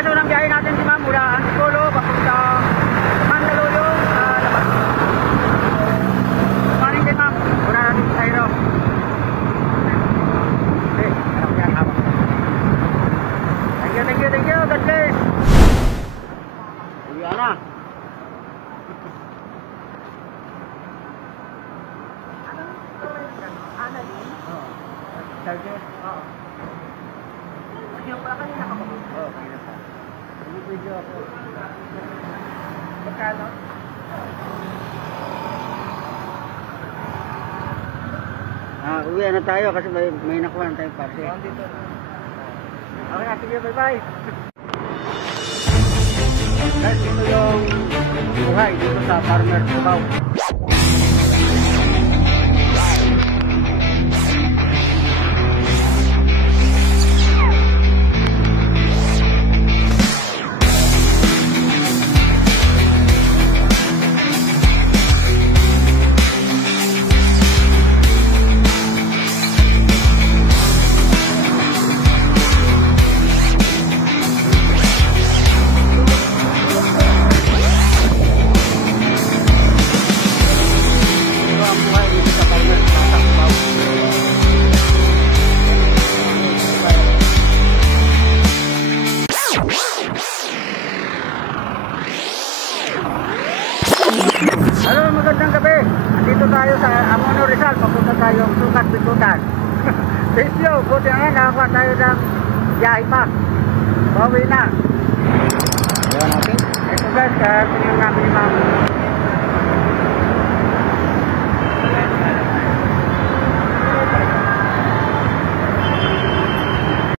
guys, unang biyahe natin si ma'am mula Antipolo papunta Mandaluyong labas. Morning din ma'am, muna natin sa Cairo. Okay, harap yan, hawak. Thank you, God bless. Uwi na. Charger? Oo. Video pala kanina ka ba? Oo, kanina pa. Video ako. Magkano? Uwi na tayo kasi may nakuha na tayong party. Okay na, sige, bye-bye. Guys, ito yung buhay dito sa Farmer Cubao. Hello, magandang gabi. Andito tayo sa Amono Rizal. Papunta tayong Sukat Bikutan. Video, buti na nga nakakuha tayo ng biyahe pa. Bawi na. Ayan natin. Ito guys, tingnan namin ni ma'am.